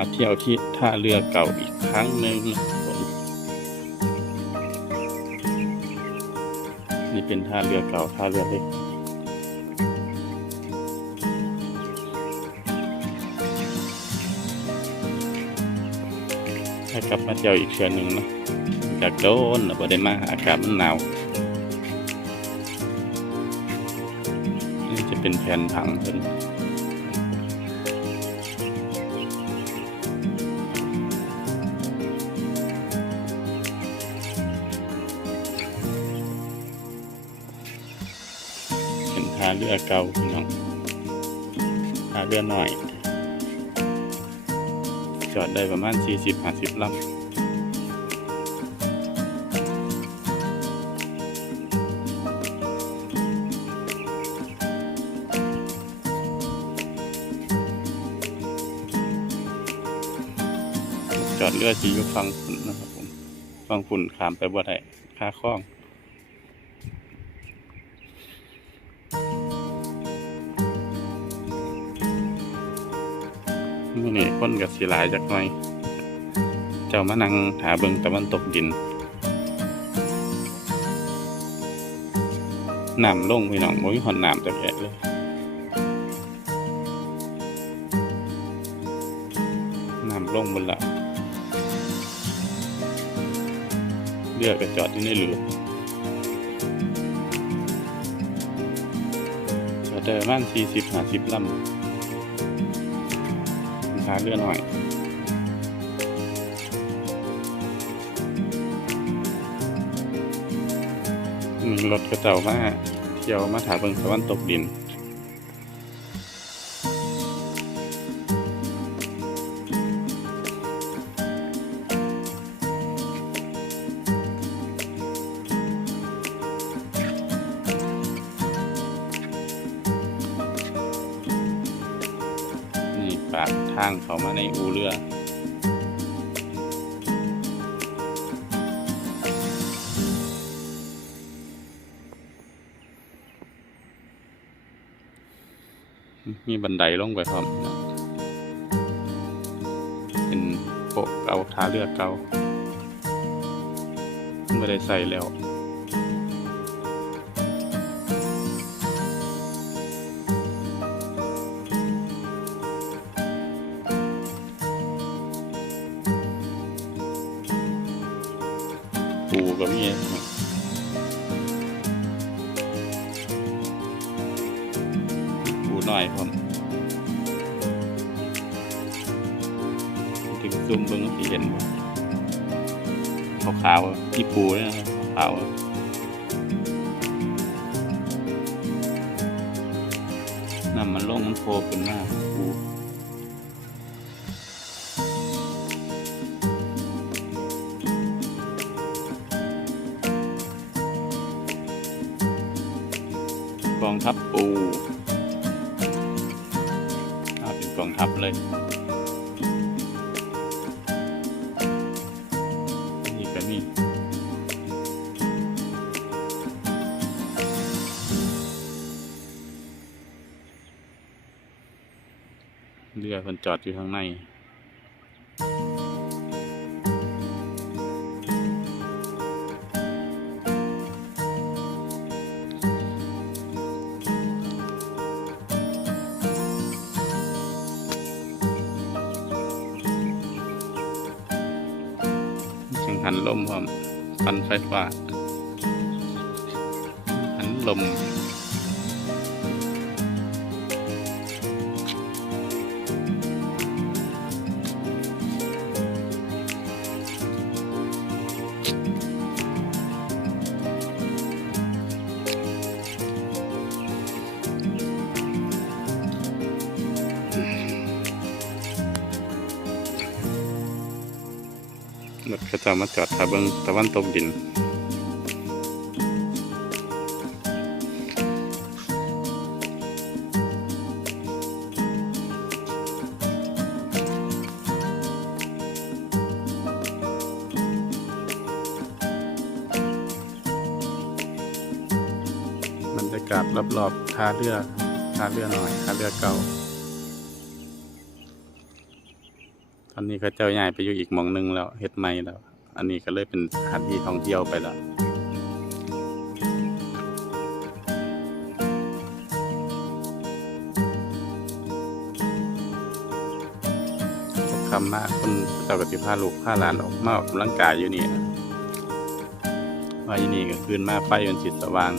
ากลับมาเที่ยวที่ท่าเรือเก่าอีกครั้งหนึ่งนะผมนี่เป็นท่าเรือเก่าท่าเรือเล็กถ้ากลับมาเที่ยวอีกเชือหนึ่งนะจากโดนแล้วพอได้มาอากาศมันหนาวนี่จะเป็นแผ่นผังเป็นาเรือเก่าพี่น้องท่าเรือหน่อย จอดได้ประมาณ 40-50ลำจอดเรือจีอยู่ฟังฝุ่นนะครับผมฟังฝุ่นขามไปบ่ได้ค่าคล้อง นี่นี่คนกับสีหลายจักหน่อย เจ้ามานั่งหาเบิงตะวันตกดินน้ำลงพี่น้องโมยหอนน้ำจะแกะเลยน้ำลงบนละเรือกระจอดอยู่ในเรือจอดได้ประมาณสี่สิบห้าสิบลำ ราคาเลื่อนหน่อยรถกระเจ้ามาเที่ยวมาถาเบิงตะวันตกดิน ปากทางเขามาในอูเรือมีบันไดลงไปพร้อมเป็นโปะเก่าท้าเรือเก่าไม่ได้ใส่แล้ว ก็มีนะครับปูหน่อยผมถึงซุ่มเบิ้งที่เห็นขาวขาวๆที่ปูนะครับขาวน้ำมันลงมันโผล่ขึ้นมากปู กองทัพปูอ่าเป็นกองทัพเลย นี่ก็มีเรือคนจอดอยู่ข้างใน หันลมพร้อมฟันไฟฟ้าหันลม รถเขาจะมาจอดทาเบิงตะวันตกดินบรรยากาศรอบๆท่าเรือท่าเรือหน่อยท่าเรือเก่า อนนี้เขาเจ้าย้ายไปอยู่อีกหมองหนึงแล้วเฮ็ดใหม่แล้ว อันนี้ก็เลยเป็นสถานที่ท่องเที่ยวไปแล้วคำมากคนเจ้าก็สิพาลูกพาหลานออกมาออกกำลังกายอยู่นี่นะว่าอยู่นี่ก็คืนมาไฟมันสิสว่าง